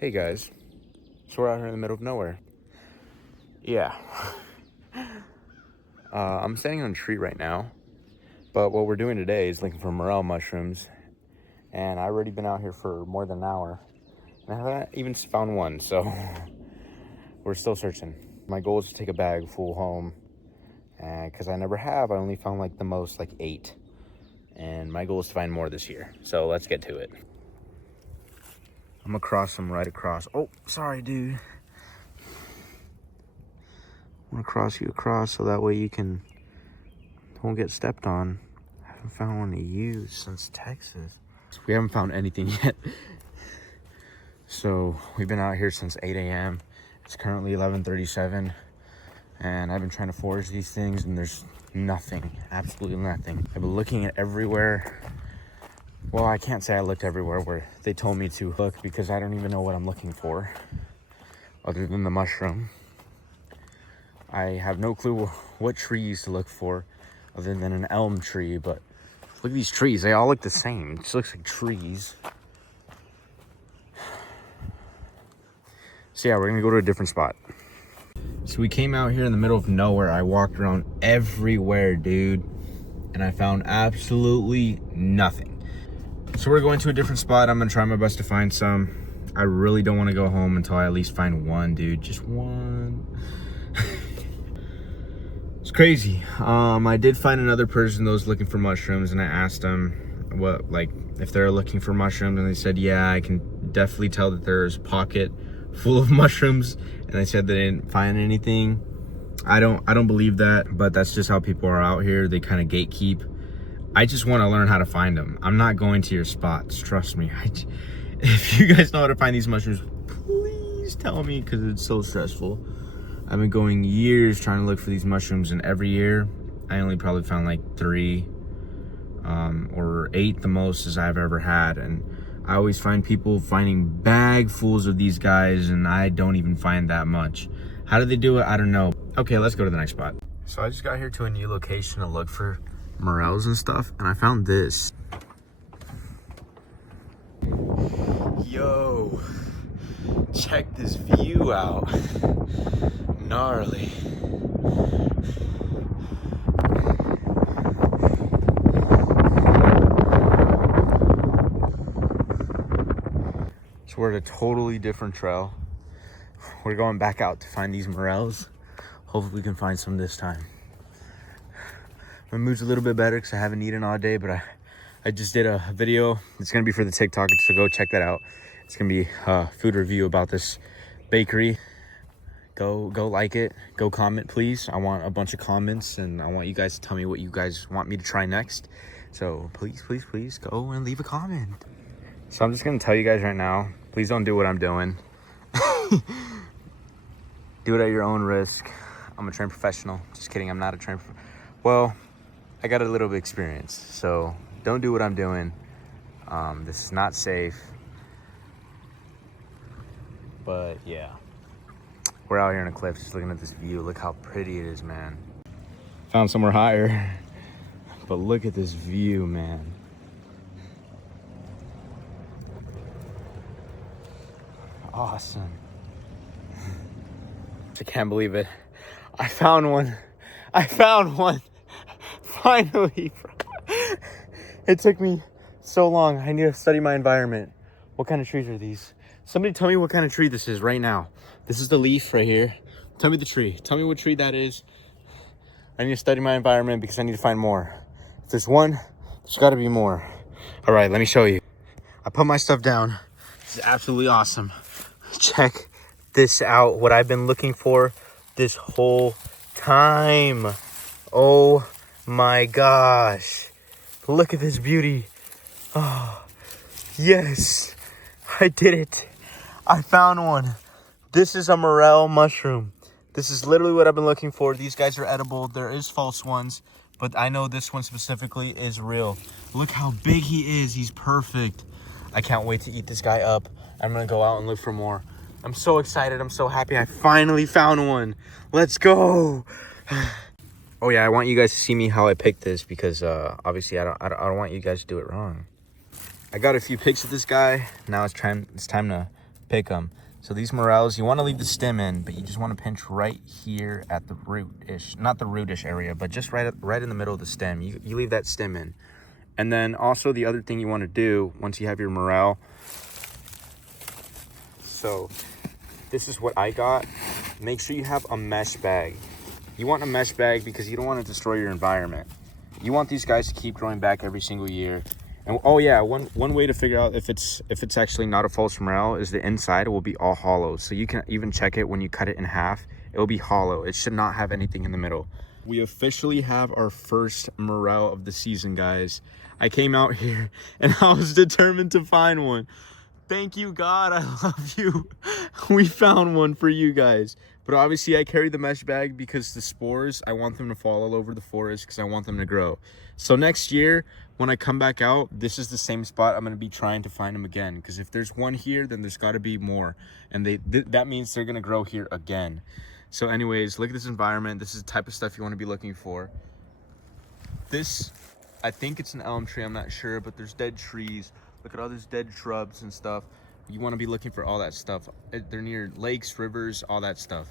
Hey guys, so we're out here in the middle of nowhere. Yeah. I'm standing on a tree right now, but what we're doing today is looking for morel mushrooms, and I've already been out here for more than an hour, and I haven't even found one, so we're still searching. My goal is to take a bag full home, and because I never have, I only found like the most, like 8, and my goal is to find more this year, so let's get to it. I'm gonna cross them right across. Oh, sorry, dude. I'm gonna cross you across so that way you won't get stepped on. I haven't found one to use since Texas. We haven't found anything yet. So we've been out here since 8 a.m. It's currently 11:37, and I've been trying to forage these things, and there's nothing, absolutely nothing. I've been looking at everywhere. Well, I can't say I looked everywhere where they told me to look, because I don't even know what I'm looking for other than the mushroom. I have no clue what trees to look for other than an elm tree, but look at these trees. They all look the same. It just looks like trees. So yeah, we're gonna go to a different spot. So we came out here in the middle of nowhere. I walked around everywhere, dude, and I found absolutely nothing. So we're going to a different spot. I'm gonna try my best to find some. I really don't want to go home until I at least find one, dude. Just one. It's crazy. I did find another person that was looking for mushrooms, and I asked them if they're looking for mushrooms, and they said, yeah, I can definitely tell that there's a pocket full of mushrooms, and they said they didn't find anything. I don't believe that, but that's just how people are out here. They kind of gatekeep. I just want to learn how to find them. I'm not going to your spots, trust me. If you guys know how to find these mushrooms, please tell me, because it's so stressful. I've been going years trying to look for these mushrooms, and every year I only probably found like 3 or 8 the most as I've ever had. And I always find people finding bagfuls of these guys, and I don't even find that much. How do they do it? I don't know. Okay, let's go to the next spot. So I just got here to a new location to look for morels and stuff, and I found this. Yo, check this view out. Gnarly. So we're at a totally different trail. We're going back out to find these morels. Hopefully we can find some this time. My mood's a little bit better because I haven't eaten all day, but I just did a video. It's gonna be for the TikTok, so go check that out. It's gonna be a food review about this bakery. Go like it. Go comment, please. I want a bunch of comments, and I want you guys to tell me what you guys want me to try next. So please, please, please go and leave a comment. So I'm just gonna tell you guys right now, please don't do what I'm doing. Do it at your own risk. I'm a trained professional. Just kidding, I'm not a trained well, I got a little bit of experience, so don't do what I'm doing. This is not safe. But yeah, we're out here in a cliff just looking at this view. Look how pretty it is, man. Found somewhere higher, but look at this view, man. Awesome. I can't believe it. I found one. Finally. It took me so long. I need to study my environment. What kind of trees are these? Somebody tell me what kind of tree this is right now. This is the leaf right here. Tell me the tree. Tell me what tree that is. I need to study my environment because I need to find more. If there's one, there's got to be more. All right, let me show you. I put my stuff down. This is absolutely awesome. Check this out. What I've been looking for this whole time. Oh my gosh. Look at this beauty. Oh, yes. I did it. I found one. This is a morel mushroom. This is literally what I've been looking for. These guys are edible. There is false ones, but I know this one specifically is real. Look how big he is. He's perfect. I can't wait to eat this guy up. I'm gonna go out and look for more. I'm so excited. I'm so happy. I finally found one. Let's go. Oh yeah, I want you guys to see me how I picked this, because obviously I don't want you guys to do it wrong. I got a few pics of this guy. Now it's time to pick them. So these morels, you want to leave the stem in, but you just want to pinch right here at the root-ish, not the root-ish area, but just right in the middle of the stem. You leave that stem in. And then also the other thing you want to do once you have your morel, so this is what I got. Make sure you have a mesh bag. You want a mesh bag because you don't want to destroy your environment. You want these guys to keep growing back every single year. And oh yeah, one way to figure out if it's actually not a false morel is the inside will be all hollow. So you can even check it when you cut it in half. It will be hollow. It should not have anything in the middle. We officially have our first morel of the season, guys. I came out here and I was determined to find one. Thank you, God. I love you. We found one for you guys. But obviously I carry the mesh bag because the spores, I want them to fall all over the forest because I want them to grow. So next year, when I come back out, this is the same spot I'm going to be trying to find them again. Because if there's one here, then there's got to be more. And that means they're going to grow here again. So anyways, look at this environment. This is the type of stuff you want to be looking for. This, I think it's an elm tree. I'm not sure, but there's dead trees. Look at all these dead shrubs and stuff. You want to be looking for all that stuff. They're near lakes, rivers, all that stuff.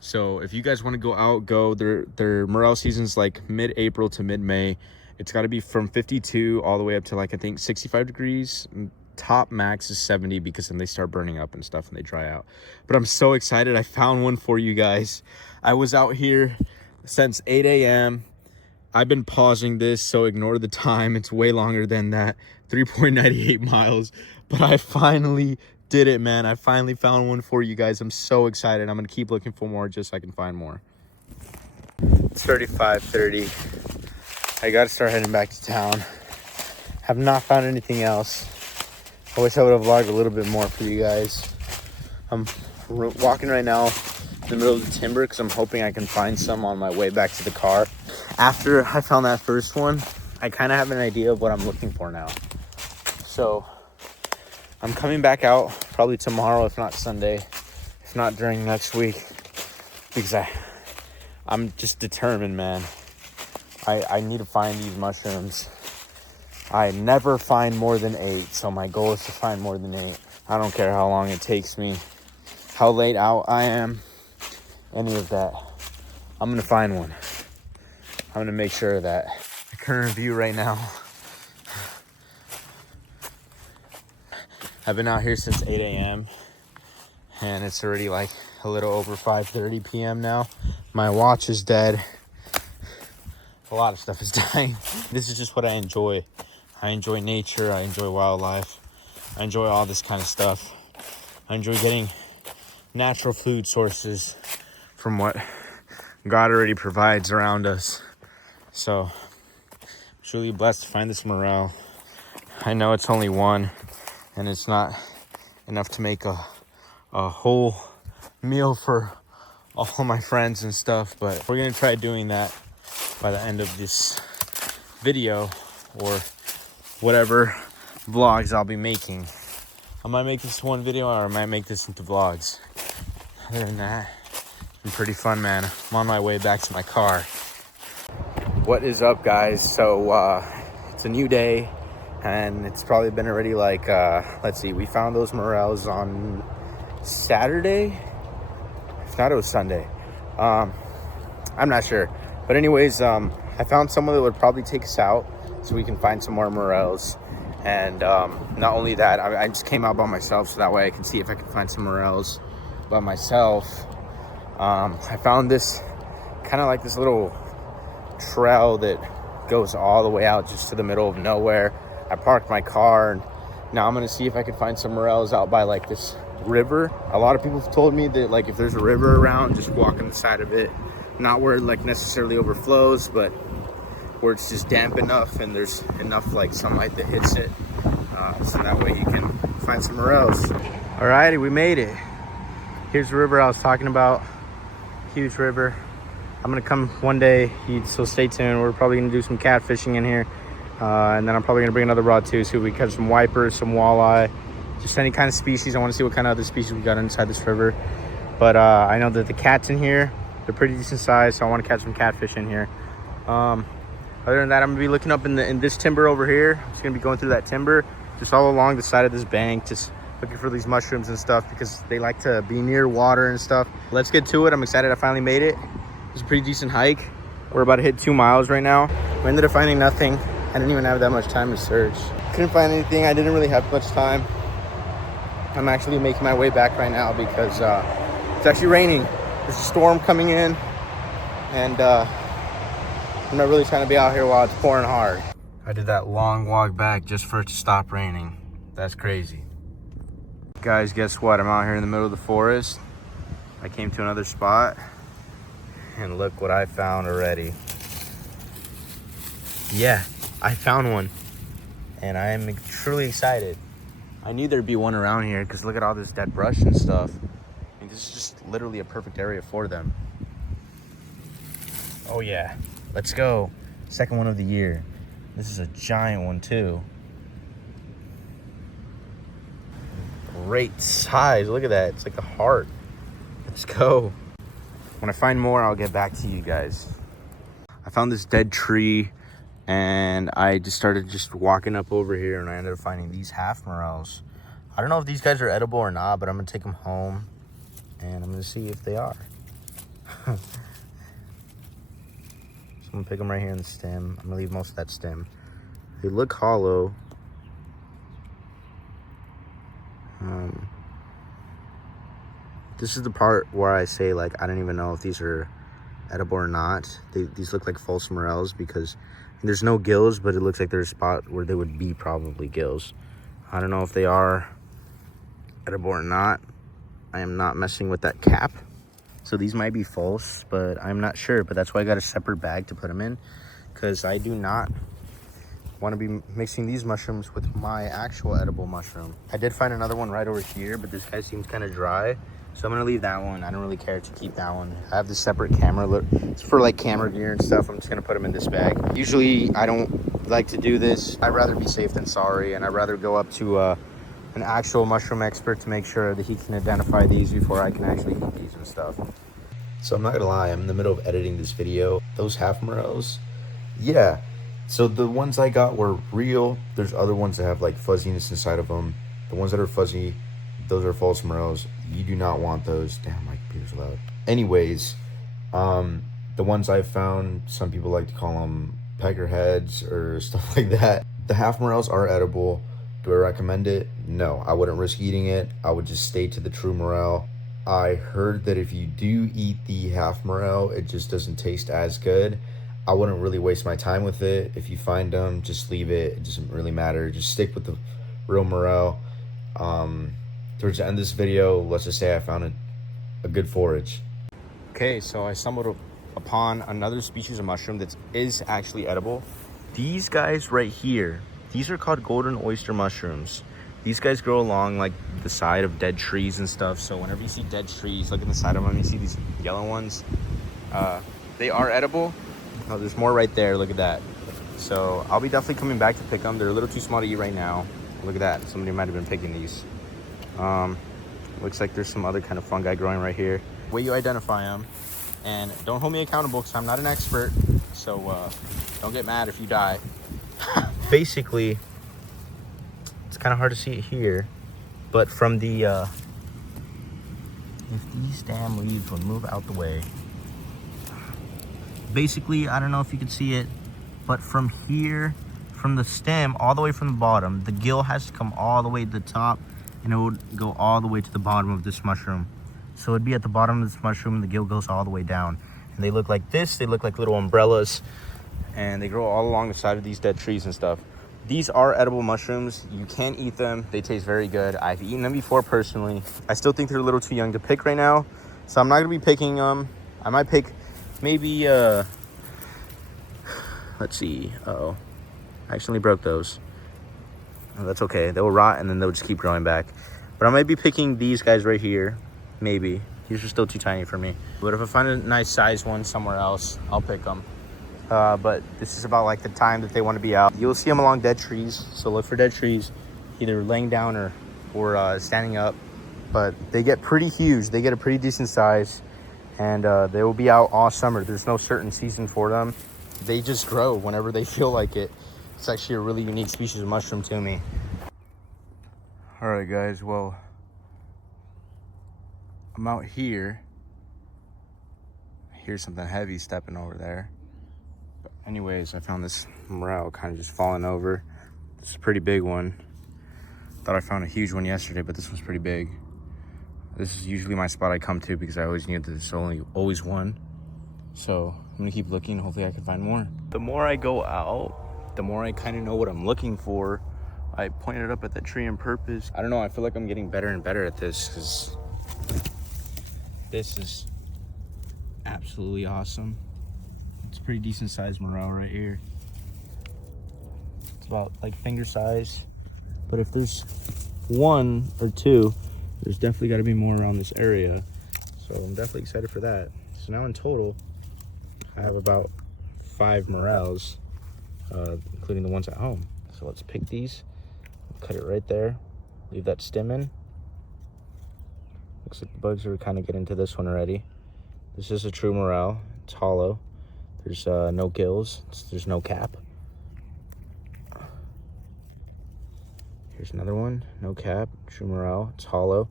So if you guys want to go out, go. Their morel season's like mid-April to mid-May. It's got to be from 52 all the way up to like I think 65 degrees. Top max is 70 because then they start burning up and stuff and they dry out. But I'm so excited. I found one for you guys. I was out here since 8 a.m. I've been pausing this, so ignore the time. It's way longer than that, 3.98 miles. But I finally did it, man. I finally found one for you guys. I'm so excited. I'm gonna keep looking for more just so I can find more. It's 35:30. I gotta start heading back to town. Have not found anything else. I wish I would have vlogged a little bit more for you guys. I'm walking right now in the middle of the timber because I'm hoping I can find some on my way back to the car. After I found that first one, I kind of have an idea of what I'm looking for now. So I'm coming back out probably tomorrow, if not Sunday, if not during next week, because I'm just determined, man. I need to find these mushrooms. I never find more than 8, so my goal is to find more than 8. I don't care how long it takes me, how late out I am, any of that. I'm gonna find one. I'm gonna make sure of that. The current view right now. I've been out here since 8 a.m. and it's already like a little over 5:30 p.m. now. My watch is dead. A lot of stuff is dying. This is just what I enjoy. I enjoy nature. I enjoy wildlife. I enjoy all this kind of stuff. I enjoy getting natural food sources from what God already provides around us. So I'm truly blessed to find this morel. I know it's only one and it's not enough to make a whole meal for all my friends and stuff, but we're gonna try doing that by the end of this video or whatever vlogs I'll be making. I might make this one video or I might make this into vlogs. Other than that, it's been pretty fun, man. I'm on my way back to my car. What is up, guys? So it's a new day and it's probably been already like let's see, we found those morels on Saturday, if not it was Sunday. I'm not sure, but anyways, I found someone that would probably take us out so we can find some more morels. And not only that, I just came out by myself so that way I can see if I can find some morels by myself. I found this kind of like this little trail that goes all the way out just to the middle of nowhere. I parked my car and now I'm gonna see if I can find some morels out by like this river. A lot of people have told me that like if there's a river around, just walk on the side of it, not where it like necessarily overflows, but where it's just damp enough and there's enough like sunlight that hits it, so that way you can find some morels. Alrighty, we made it. Here's the river I was talking about. Huge river. I'm gonna come one day, so stay tuned. We're probably gonna do some catfishing in here, and then I'm probably gonna bring another rod too, so we catch some wipers, some walleye, just any kind of species. I want to see what kind of other species we got inside this river. But I know that the cats in here, they're pretty decent size, so I want to catch some catfish in here. Other than that, I'm gonna be looking up in this timber over here. I'm just gonna be going through that timber, just all along the side of this bank, just looking for these mushrooms and stuff because they like to be near water and stuff. Let's get to it. I'm excited I finally made it. It's a pretty decent hike. We're about to hit 2 miles right now. We ended up finding nothing. I didn't even have that much time to search. Couldn't find anything. I didn't really have much time. I'm actually making my way back right now because it's actually raining. There's a storm coming in, and I'm not really trying to be out here while it's pouring hard. I did that long walk back just for it to stop raining. That's crazy. Guys, guess what? I'm out here in the middle of the forest. I came to another spot, and look what I found already. Yeah, I found one, and I am truly excited. I knew there'd be one around here because look at all this dead brush and stuff. I mean, this is just literally a perfect area for them. Oh yeah, let's go. Second one of the year. This is a giant one too. Great size, look at that. It's like a heart. Let's go. When I find more, I'll get back to you guys. I found this dead tree, and I just started walking up over here, and I ended up finding these half morels. I don't know if these guys are edible or not, but I'm gonna take them home and I'm gonna see if they are. So I'm gonna pick them right here in the stem. I'm gonna leave most of that stem. They look hollow. This is the part where I say, like, I don't even know if these are edible or not. These look like false morels because there's no gills, but it looks like there's a spot where they would be probably gills. I don't know if they are edible or not. I am not messing with that cap. So these might be false, but I'm not sure. But that's why I got a separate bag to put them in, because I do not want to be mixing these mushrooms with my actual edible mushroom. I did find another one right over here, but this guy seems kind of dry. So I'm gonna leave that one. I don't really care to keep that one. I have this separate camera. It's for like camera gear and stuff. I'm just gonna put them in this bag. Usually I don't like to do this. I'd rather be safe than sorry, and I'd rather go up to an actual mushroom expert to make sure that he can identify these before I can actually eat these and stuff. So I'm not gonna lie, I'm in the middle of editing this video. Those half morels, yeah. So the ones I got were real. There's other ones that have like fuzziness inside of them. The ones that are fuzzy, those are false morels. You do not want those. Damn, my computer's loud. Anyways, the ones I've found, some people like to call them peckerheads or stuff like that. The half morels are edible. Do I recommend it? No, I wouldn't risk eating it. I would just stay to the true morel. I heard that if you do eat the half morel, it just doesn't taste as good. I wouldn't really waste my time with it. If you find them, just leave it. It doesn't really matter. Just stick with the real morel. Towards the end of this video, let's just say I found a good forage. Okay, so I stumbled upon another species of mushroom that is actually edible. These guys right here, these are called golden oyster mushrooms. These guys grow along like the side of dead trees and stuff. So whenever you see dead trees, look at the side of them, you see these yellow ones. They are edible. Oh, there's more right there. Look at that. So I'll be definitely coming back to pick them. They're a little too small to eat right now. Look at that. Somebody might have been picking these. Looks like there's some other kind of fungi growing right here. The way you identify them, and don't hold me accountable because I'm not an expert. So don't get mad if you die. Basically, it's kind of hard to see it here, but from the if these damn leaves would move out the way. Basically, I don't know if you can see it, but from here, from the stem all the way from the bottom, the gill has to come all the way to the top, and it would go all the way to the bottom of this mushroom. So it'd be at the bottom of this mushroom, and the gill goes all the way down. And they look like this. They look like little umbrellas, and they grow all along the side of these dead trees and stuff. These are edible mushrooms. You can eat them. They taste very good. I've eaten them before personally. I still think they're a little too young to pick right now, so I'm not gonna be picking them. I might pick maybe let's see. Uh-oh, I accidentally broke those. Oh, that's okay. They'll rot and then they'll just keep growing back. But I might be picking these guys right here. Maybe. These are still too tiny for me. But if I find a nice size one somewhere else, I'll pick them. But this is about like the time that they want to be out. You'll see them along dead trees. So look for dead trees, either laying down or standing up. But they get pretty huge. They get a pretty decent size. And they will be out all summer. There's no certain season for them. They just grow whenever they feel like it. It's actually a really unique species of mushroom to me. All right, guys, well, I'm out here. I hear something heavy stepping over there. But anyways, I found this morel kind of just falling over. It's a pretty big one. Thought I found a huge one yesterday, but this one's pretty big. This is usually my spot I come to because I always knew that there's always one. So I'm gonna keep looking. Hopefully I can find more. The more I go out, the more I kind of know what I'm looking for. I pointed up at that tree on purpose. I don't know, I feel like I'm getting better and better at this because this is absolutely awesome. It's a pretty decent sized morel right here. It's about like finger size. But if there's one or two, there's definitely got to be more around this area. So I'm definitely excited for that. So now in total, I have about 5 morels, including the ones at home. So let's pick these, cut it right there, leave that stem in. Looks like the bugs are kind of getting to this one already. This is a true morel. It's hollow. There's no gills. There's no cap. Here's another one, no cap, true morel. It's hollow.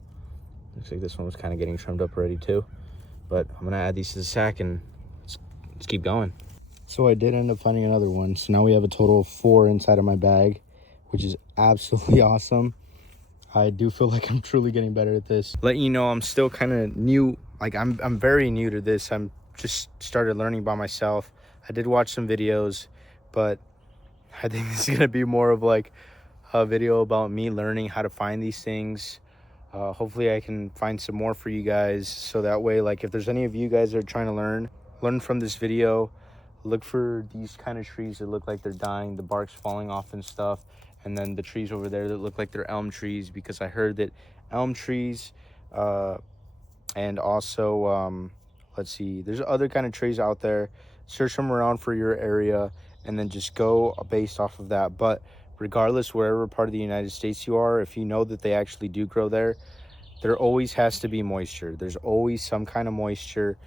Looks like this one was kind of getting trimmed up already too. But I'm gonna add these to the sack and let's keep going. So I did end up finding another one. So now we have a total of 4 inside of my bag, which is absolutely awesome. I do feel like I'm truly getting better at this. Letting you know, I'm still kind of new. Like I'm very new to this. I'm just started learning by myself. I did watch some videos, but I think this is gonna be more of like a video about me learning how to find these things. Hopefully I can find some more for you guys, so that way, like, if there's any of you guys that are trying to learn from this video, look for these kind of trees that look like they're dying, the bark's falling off and stuff, and then the trees over there that look like they're elm trees, because I heard that elm trees and also let's see, there's other kind of trees out there. Search them around for your area and then just go based off of that. But regardless, wherever part of the United States you are, if you know that they actually do grow there, there always has to be moisture. There's always some kind of moisture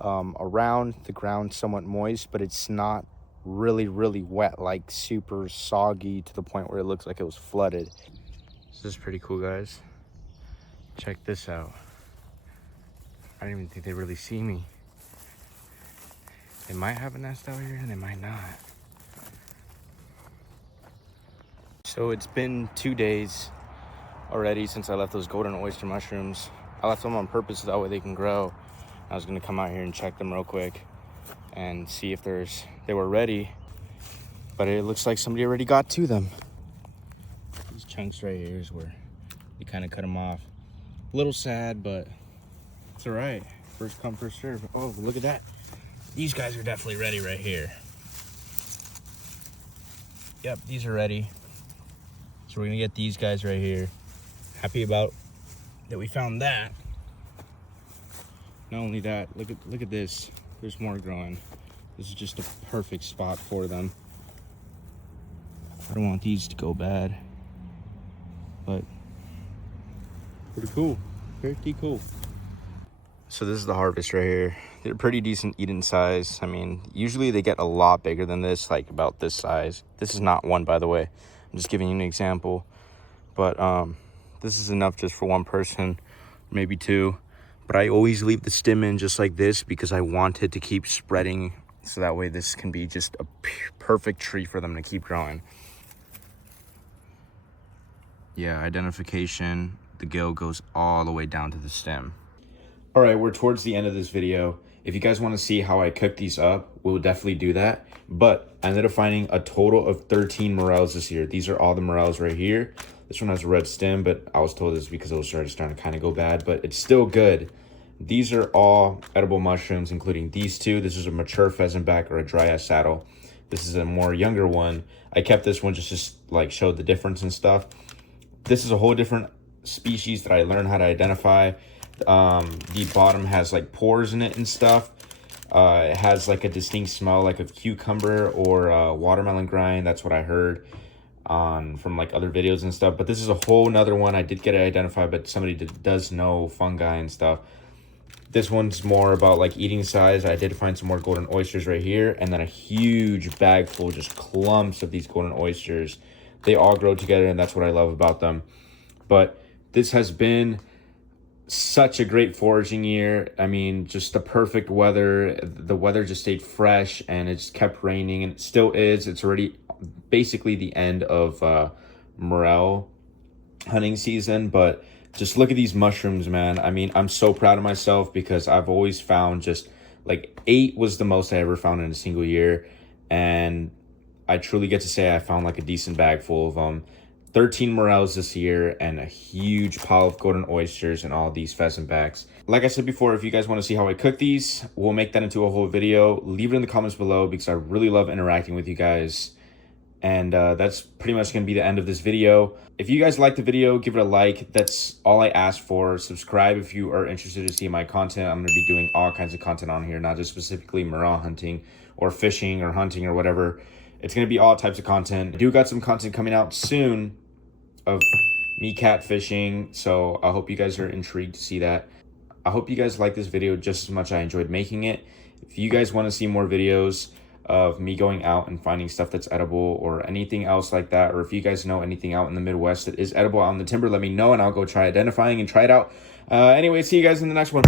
around the ground, somewhat moist, but it's not really wet, like super soggy to the point where it looks like it was flooded. This is pretty cool, guys. Check this out. I don't even think they really see me. They might have a nest out here and they might not. So it's been 2 days already since I left those golden oyster mushrooms. I left them on purpose so that way they can grow. I was gonna come out here and check them real quick and see if they were ready, but it looks like somebody already got to them. These chunks right here is where we kind of cut them off. A little sad, but it's all right. First come, first serve. Oh, look at that. These guys are definitely ready right here. Yep, these are ready. So we're gonna get these guys right here. Happy about that we found that. Not only that, look at this. There's more growing. This is just a perfect spot for them. I don't want these to go bad, but pretty cool. Pretty cool. So this is the harvest right here. They're pretty decent eating size. I mean, usually they get a lot bigger than this, like about this size. This is not one, by the way. I'm just giving you an example. But this is enough just for one person, maybe 2. But I always leave the stem in just like this because I want it to keep spreading, so that way this can be just a perfect tree for them to keep growing. Yeah, identification, the gill goes all the way down to the stem. All right, we're towards the end of this video. If you guys want to see how I cook these up, we'll definitely do that. But I ended up finding a total of 13 morels this year. These are all the morels right here. This one has a red stem, but I was told this because it was starting to kind of go bad, but it's still good. These are all edible mushrooms, including these 2. This is a mature pheasant back or a dry ass saddle. This is a more younger one. I kept this one just to like show the difference and stuff. This is a whole different species that I learned how to identify. The bottom has like pores in it and stuff. It has like a distinct smell like of cucumber or watermelon grind. That's what I heard from like other videos and stuff. But this is a whole nother one. I did get it identified, but somebody does know fungi and stuff. This one's more about like eating size. I did find some more golden oysters right here, and then a huge bag full, just clumps of these golden oysters. They all grow together, and that's what I love about them. But this has been such a great foraging year. I mean, just the perfect weather. The weather just stayed fresh and it just kept raining, and it still is. It's already basically the end of morel hunting season, but just look at these mushrooms, man. I mean, I'm so proud of myself because I've always found just like 8 was the most I ever found in a single year, and I truly get to say I found like a decent bag full of them. 13 morels this year and a huge pile of golden oysters and all these pheasant backs. Like I said before, if you guys want to see how I cook these, we'll make that into a whole video. Leave it in the comments below because I really love interacting with you guys. And that's pretty much going to be the end of this video. If you guys like the video, give it a like. That's all I ask for. Subscribe if you are interested to see my content. I'm going to be doing all kinds of content on here, not just specifically morel hunting or fishing or hunting or whatever. It's going to be all types of content. I do got some content coming out soon of me catfishing, so I hope you guys are intrigued to see that. I hope you guys like this video just as much as I enjoyed making it. If you guys want to see more videos of me going out and finding stuff that's edible or anything else like that, or if you guys know anything out in the Midwest that is edible out in the timber, let me know and I'll go try identifying and try it out. Anyway, see you guys in the next one.